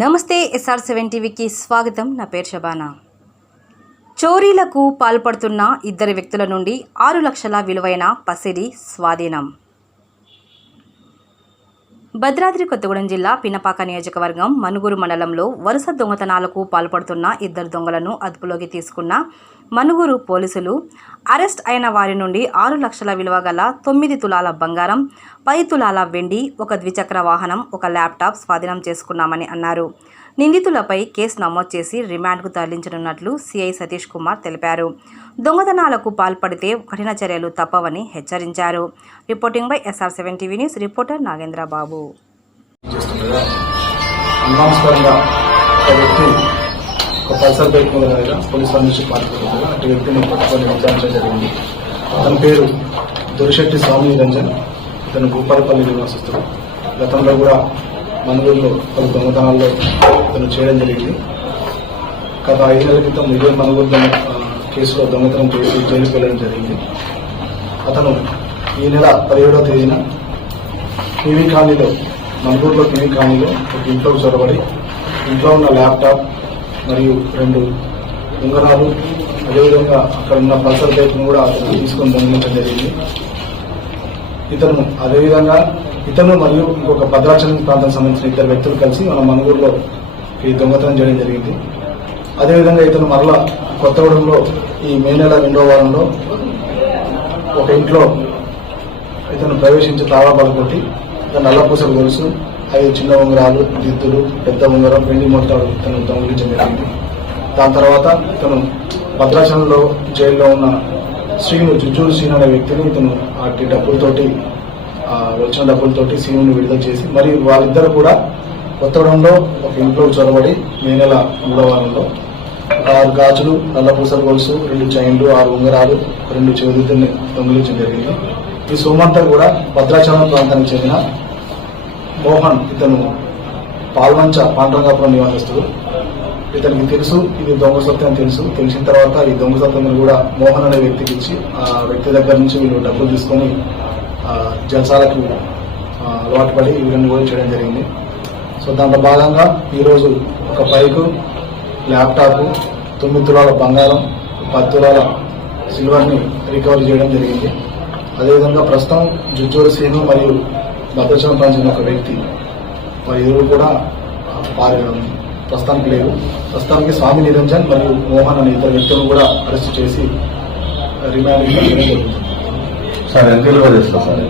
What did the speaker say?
నమస్తే SR seven టీవీకి స్వాగతం. నా పేరు శబానా చోరీలకు పాల్పడుతున్న ఇద్దరు వ్యక్తుల నుండి ఆరు లక్షల విలువైన పసిడి స్వాధీనం. భద్రాద్రి కొత్తగూడెం జిల్లా పినపాక నియోజకవర్గం మనుగురు మండలంలో వరుస దొంగతనాలకు పాల్పడుతున్న ఇద్దరు దొంగలను అదుపులోకి తీసుకున్న మనుగురు పోలీసులు అరెస్ట్ అయిన వారి నుండి ఆరు లక్షల విలువ గల తొమ్మిది తులాల బంగారం పది తులాల వెండి ఒక ద్విచక్ర వాహనం ఒక ల్యాప్టాప్ స్వాధీనం చేసుకున్నామని అన్నారు. నిందితులపై కేసు నమోదు చేసి రిమాండ్కు తరలించనున్నట్లు సిఐ సతీష్ కుమార్ తెలిపారు. దొంగతనాలకు పాల్పడితే కఠిన చర్యలు తప్పవని హెచ్చరించారు. Reporting by SR seven TV news reporter Nagendra Babu ఒక పల్సర్ బైక్ మీద పోలీస్ నుంచి పాల్గొంటుండగా అటు వ్యక్తిని పట్టుకొని విచారించడం జరిగింది. అతని పేరు దురిశెట్టి స్వామి రంజన్. ఇతను భూపాలపల్లి నివాసిస్తుడు గతంలో కూడా మనుగోలులో పలు దొంగతనాల్లో అతను చేయడం జరిగింది. గత ఐదు నెలల క్రితం ఇదే మనుగోలు కేసులో దొంగతనం చేసి జైలుకు వెళ్ళడం జరిగింది. అతను ఈ నెల పదిహేడవ తేదీన టీవీ కాలనీలో మణిపూర్లో టీవీ కాలనీలో ఒక ఇంట్లో చొరబడి ఇంట్లో ఉన్న ల్యాప్టాప్ మరియు రెండు ఉంగరాలు అదేవిధంగా అక్కడ ఉన్న పల్సర్ బైక్ను కూడా అతను తీసుకొని దొంగిలించడం జరిగింది. ఇతను అదేవిధంగా ఇతను మరియు ఇంకొక భద్రాచలం ప్రాంతం సంబంధించిన ఇద్దరు వ్యక్తులు కలిసి మన మనుగూరులో ఈ దొంగతనం చేయడం జరిగింది. అదేవిధంగా ఇతను మరలా కొత్తగూడెంలో ఈ మే నెల రెండో వారంలో ఒక ఇంట్లో ఇతను ప్రవేశించి తాళా పలుకొట్టి ఇతను నల్లపూసలు గొలుసు ఐదు చిన్న ఉంగరాలు దిద్దులు పెద్ద ఉంగరం వెండి మొత్తాలు ఇతను దొంగిలించడం జరిగింది. దాని తర్వాత ఇతను భద్రాచలంలో జైల్లో ఉన్న శ్రీను జుజ్జూరు శ్రీను అనే వ్యక్తిని ఇతను వాటి డబ్బులతోటి వచ్చిన డబ్బులతోటి శ్రీను విడుదల చేసి మరి వాళ్ళిద్దరు కూడా కొత్తగూడెంలో ఒక ఇంట్లో చొరబడి మే నెల మూడో వారంలో ఆరు గాజులు నల్లపూస గొలుసు రెండు చైన్లు ఆరు ఉంగరాలు రెండు చెవిదిద్దుల్ని దొంగిలించడం జరిగింది. ఈ సోమంత కూడా భద్రాచలం ప్రాంతానికి చెందిన మోహన్ ఇతను పాల్వంచ పాండ్రంగాపురం నివాసిస్తుడు. ఇతనికి తెలుసు ఇది దొంగ సత్యం అని తెలుసు. తెలిసిన తర్వాత ఈ దొంగ సత్యం కూడా మోహన్ అనే వ్యక్తికి ఇచ్చి ఆ వ్యక్తి దగ్గర నుంచి వీళ్ళు డబ్బులు తీసుకొని జలసాలకు అలవాటు పడి వీళ్ళని కూడా చేయడం జరిగింది. సో దాంట్లో భాగంగా ఈరోజు ఒక బైకు ల్యాప్టాప్ తొమ్మిది తులాల బంగారం పది తులాల సిల్వర్ని రికవరీ చేయడం జరిగింది. అదేవిధంగా ప్రస్తుతం జుజ్జూరు శ్రీను మరియు భద్రాచలం ప్రాంతం ఒక వ్యక్తి వారి ఇరువురు కూడా పారి ప్రస్తుతానికి లేరు ప్రస్తుతానికి స్వామి నిరంజన్ మరియు మోహన్ అనే ఇద్దరు వ్యక్తులను కూడా అరెస్ట్ చేసి రిమాండ్ జరుగుతుంది. సార్ ఎంత విలువ తెస్తారు సార్